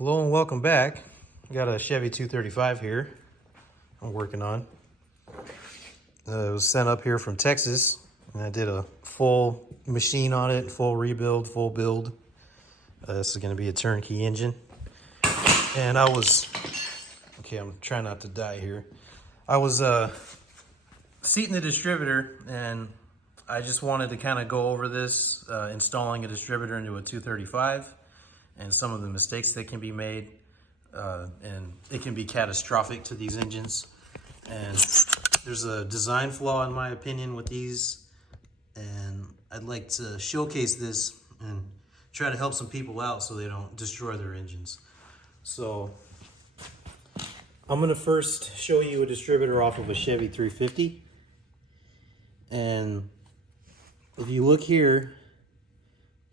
Hello and welcome back. I got a Chevy 235 here I'm working on. It was sent up here from Texas, and I did a full machine on it, full rebuild, full build. This is going to be a turnkey engine. And I'm trying not to die here. I was seating the distributor, and I just wanted to kind of go over this, installing a distributor into a 235. And some of the mistakes that can be made, and it can be catastrophic to these engines. And there's a design flaw in my opinion with these, and I'd like to showcase this and try to help some people out so they don't destroy their engines. So I'm gonna first show you a distributor off of a Chevy 350. And if you look here,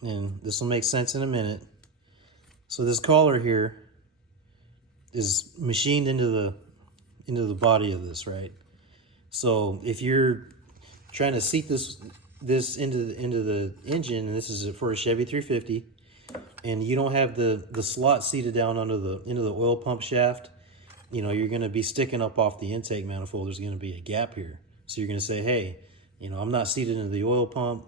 and this will make sense in a minute. So this collar here is machined into the body of this, right? So if you're trying to seat this into the engine, and this is for a Chevy 350, and you don't have the slot seated down into the oil pump shaft, you know, you're going to be sticking up off the intake manifold. There's going to be a gap here. So you're going to say, hey, you know, I'm not seated into the oil pump.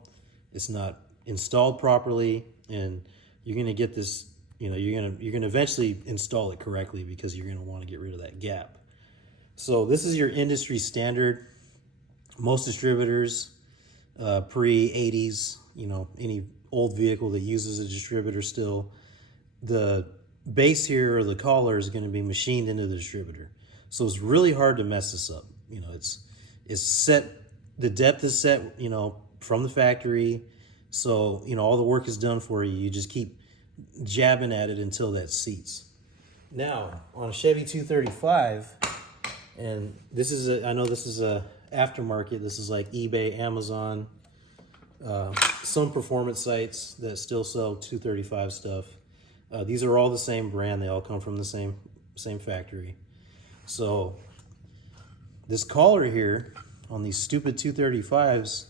It's not installed properly, and you're going to get this. You know, you're gonna eventually install it correctly because you're gonna want to get rid of that gap. So this is your industry standard. Most distributors, pre-80s, you know, any old vehicle that uses a distributor still, the base here or the collar is going to be machined into the distributor. So it's really hard to mess this up. You know, it's set. The depth is set, you know, from the factory. So you know all the work is done for you. You just keep jabbing at it until that seats. Now on a Chevy 235, and this is I know this is a aftermarket. This is like eBay, Amazon, some performance sites that still sell 235 stuff. These are all the same brand. They all come from the same factory. So this collar here on these stupid 235s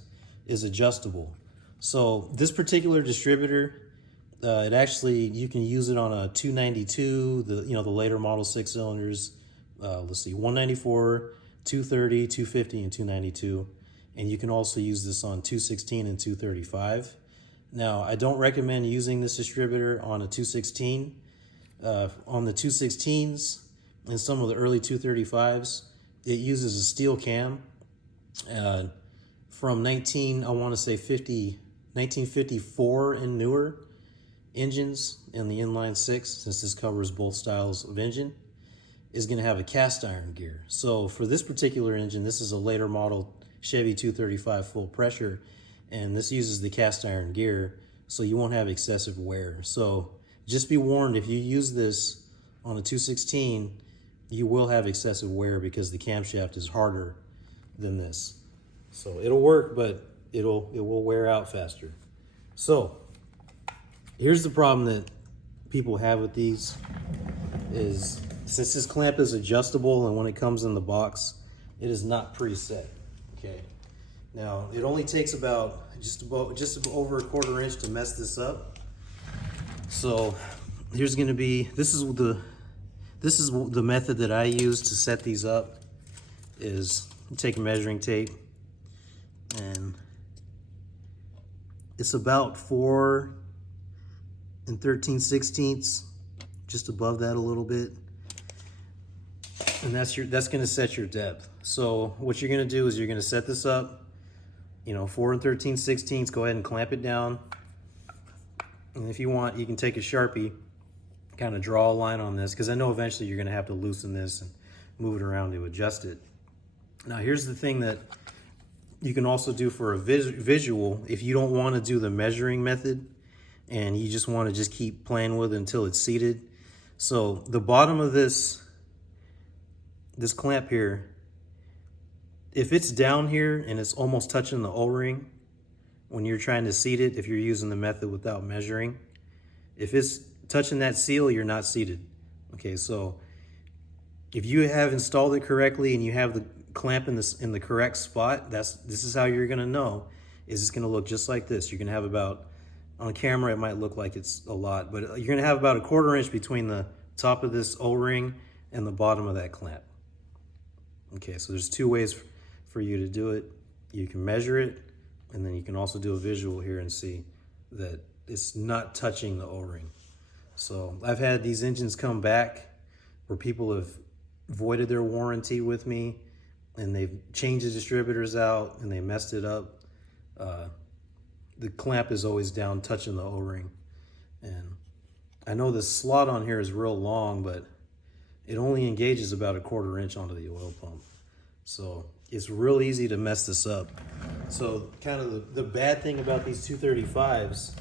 is adjustable. So this particular distributor, it actually, you can use it on a 292, the later model 6 cylinders. Let's see, 194, 230, 250, and 292. And you can also use this on 216 and 235. Now, I don't recommend using this distributor on a 216. On the 216s and some of the early 235s, it uses a steel cam. From 1954 and newer engines in the inline 6, since this covers both styles of engine, is going to have a cast iron gear. So for this particular engine, this is a later model Chevy 235 full pressure, and this uses the cast iron gear, so you won't have excessive wear. So just be warned, if you use this on a 216, you will have excessive wear because the camshaft is harder than this. So it'll work, but it will wear out faster. So here's the problem that people have with these is, since this clamp is adjustable and when it comes in the box, it is not preset. Okay. Now it only takes about just over a quarter inch to mess this up. So here's going to be, this is the method that I use to set these up. Is take a measuring tape, and it's about 4 13/16, just above that a little bit, and that's going to set your depth. So what you're going to do is you're going to set this up, you know, 4 13/16. Go ahead and clamp it down, and if you want, you can take a Sharpie, kind of draw a line on this, because I know eventually you're going to have to loosen this and move it around to adjust it. Now here's the thing that you can also do for a visual. If you don't want to do the measuring method and you just want to just keep playing with it until it's seated. So the bottom of this clamp here, if it's down here and it's almost touching the O-ring when you're trying to seat it, if you're using the method without measuring, if it's touching that seal, you're not seated. Okay, so if you have installed it correctly and you have the clamp in the correct spot, this is how you're going to know. Is it's going to look just like this. You're going to have about, on camera it might look like it's a lot, but you're going to have about a quarter inch between the top of this O-ring and the bottom of that clamp. Okay, so there's two ways for you to do it. You can measure it, and then you can also do a visual here and see that it's not touching the O-ring. So I've had these engines come back where people have voided their warranty with me, and they've changed the distributors out and they messed it up. The clamp is always down touching the O-ring. And I know the slot on here is real long, but it only engages about a 1/4 inch onto the oil pump. So it's real easy to mess this up. So kind of the bad thing about these 235s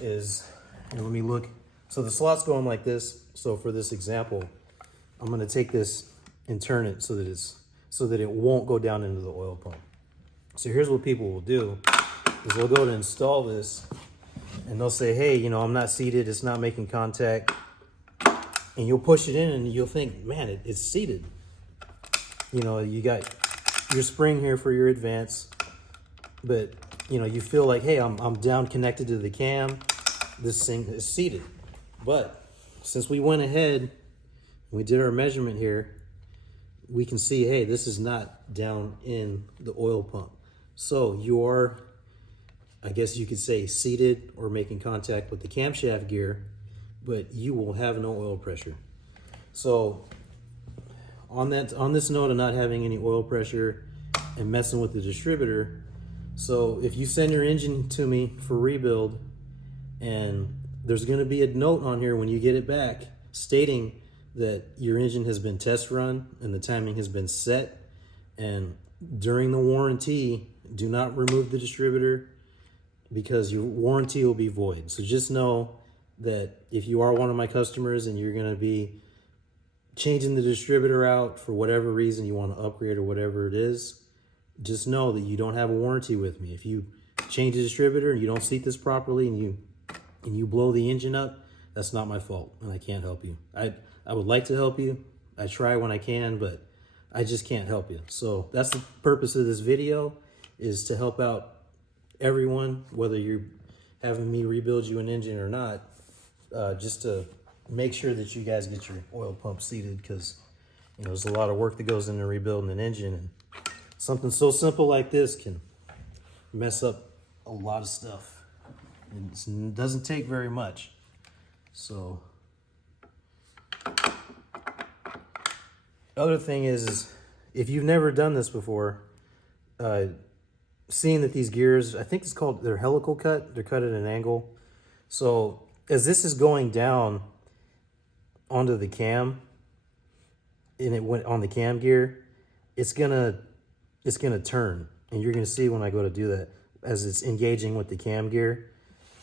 is, let me look. So the slot's going like this. So for this example, I'm gonna take this and turn it so that it won't go down into the oil pump. So here's what people will do, is they'll go to install this and they'll say, hey, you know, I'm not seated, it's not making contact. And you'll push it in and you'll think, man, it's seated. You know, you got your spring here for your advance, but you know, you feel like, hey, I'm down connected to the cam. This thing is seated. But since we went ahead, we did our measurement here, we can see, hey, this is not down in the oil pump. So you are, I guess you could say, seated or making contact with the camshaft gear, but you will have no oil pressure. So on this note of not having any oil pressure and messing with the distributor, so if you send your engine to me for rebuild, and there's going to be a note on here when you get it back stating that your engine has been test run and the timing has been set, and during the warranty, do not remove the distributor because your warranty will be void. So just know that if you are one of my customers and you're going to be changing the distributor out for whatever reason, you want to upgrade or whatever it is, just know that you don't have a warranty with me. If you change the distributor and you don't seat this properly and you blow the engine up, that's not my fault and I can't help you. I would like to help you. I try when I can, but I just can't help you. So that's the purpose of this video, is to help out everyone, whether you're having me rebuild you an engine or not, just to make sure that you guys get your oil pump seated, because you know, there's a lot of work that goes into rebuilding an engine, and something so simple like this can mess up a lot of stuff. It doesn't take very much. So other thing is if you've never done this before, seeing that these gears, I think it's called, they're helical cut, they're cut at an angle. So as this is going down onto the cam, and it went on the cam gear, it's gonna turn, and you're gonna see when I go to do that as it's engaging with the cam gear.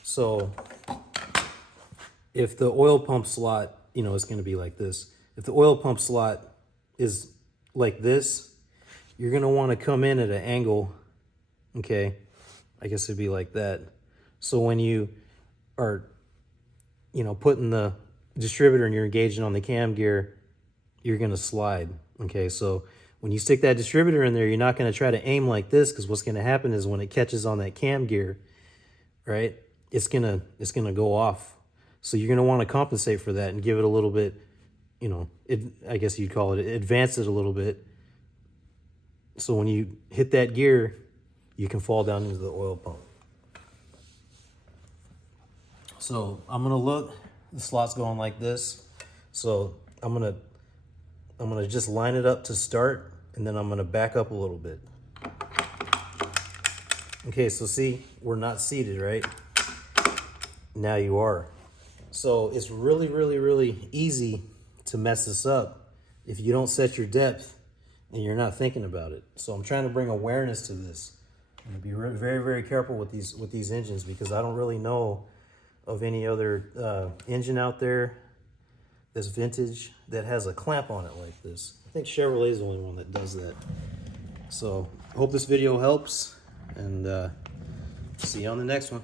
So if the oil pump slot, you know, it's gonna be like this. If the oil pump slot is like this, you're gonna want to come in at an angle. Okay, I guess it'd be like that. So when you are, you know, putting the distributor and you're engaging on the cam gear, you're gonna slide. Okay, so when you stick that distributor in there, you're not gonna try to aim like this, because what's gonna happen is when it catches on that cam gear, right, it's gonna go off. So you're gonna want to compensate for that and give it a little bit, you know, I guess you'd call it, advance it a little bit. So when you hit that gear, you can fall down into the oil pump. So I'm gonna look, the slot's going like this. So I'm gonna just line it up to start, and then I'm gonna back up a little bit. Okay, so see, we're not seated, right? Now you are. So it's really, really, really easy to mess this up if you don't set your depth and you're not thinking about it. So I'm trying to bring awareness to this. I'm gonna be very, very careful with these engines, because I don't really know of any other engine out there that's vintage that has a clamp on it like this. I think Chevrolet is the only one that does that. So I hope this video helps, and see you on the next one.